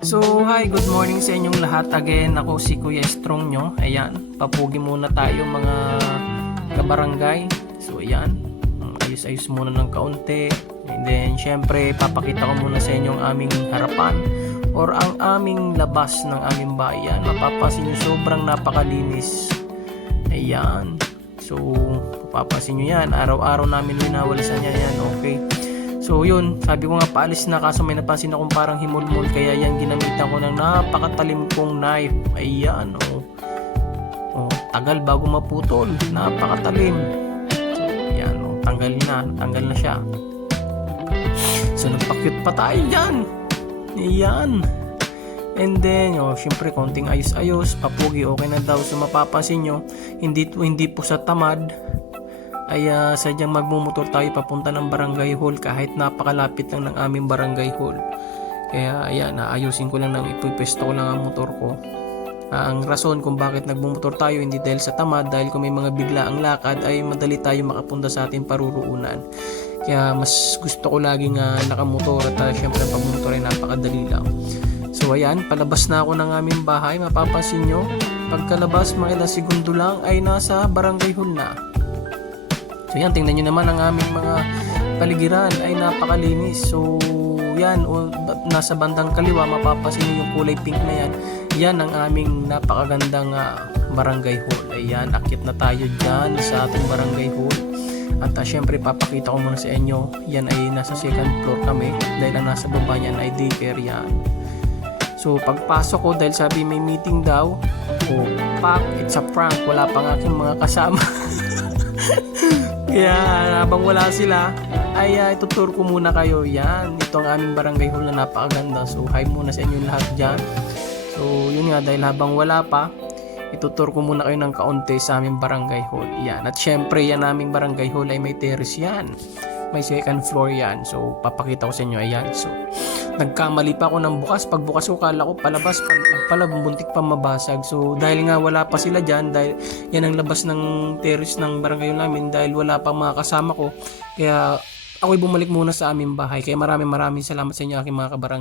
So, hi, good morning sa inyong lahat. Again, ako si Kuya Strong nyo. Ayan, papugi muna tayo mga kabarangay. So, ayan, ayos-ayos muna ng kaunti. And then, syempre, papakita ko muna sa inyo ang aming harapan or ang aming labas ng aming bayan. Mapapansin nyo, sobrang napakalinis. Ayan. So, mapapansin nyo yan. Araw-araw namin winawalisan yan. yan. Okay. So yun, sabi ko nga paalis na kaso may napansin akong parang himulmul kaya yan ginamitan ko ng napakatalim kong knife. Ayan oh. Oh, tagal bago maputol. Napakatalim. So, ayan oh, tanggal na, tanggal na siya. So nagpakyut pa tayo dyan. Ayan. And then, oh, syempre konting ayos-ayos, papugi okay na daw. So mapapansin nyo, hindi hindi po sa tamad, ay uh, sadyang magmumotor tayo papunta ng barangay hall kahit napakalapit lang ng aming barangay hall. Kaya ayan, naayusin ko lang ng ipipesto ko lang ang motor ko. Ah, ang rason kung bakit nagmumotor tayo hindi dahil sa tamad dahil kung may mga bigla ang lakad ay madali tayo makapunta sa ating paruruunan. Kaya mas gusto ko laging uh, nakamotor at uh, syempre pagmumotor ay napakadali lang. So ayan, palabas na ako ng aming bahay. Mapapansin nyo, pagkalabas mga ilang segundo lang ay nasa barangay hall na. So yan, tingnan nyo naman ang aming mga paligiran ay napakalinis. So yan, o, nasa bandang kaliwa, mapapasin nyo yung kulay pink na yan. Yan ang aming napakagandang uh, barangay hall. Ayan, akit na tayo dyan sa ating barangay hall. At uh, syempre papakita ko muna sa inyo, yan ay nasa second floor kami dahil ang nasa baba niyan ay daycare yan. So pagpasok ko dahil sabi may meeting daw, oh, pak, it's a prank, wala pang aking mga kasama. Kaya habang wala sila, ay uh, ituturo ko muna kayo. Yan, ito ang aming barangay hall na napakaganda. So hi muna sa inyo lahat dyan. So yun nga, dahil habang wala pa, ituturo ko muna kayo ng kaunti sa aming barangay hall. Yan, at syempre yan aming barangay hall ay may terrace yan. May second floor yan. So papakita ko sa inyo, ayan. So nagkamali pa ako ng bukas. Pag bukas ko, kala ko palabas, pal pala buntik pa mabasag. So dahil nga wala pa sila dyan, dahil yan ang labas ng terrace ng barangay namin, dahil wala pa mga kasama ko. Kaya ako'y bumalik muna sa aming bahay. Kaya maraming maraming salamat sa inyo aking mga kabarangay.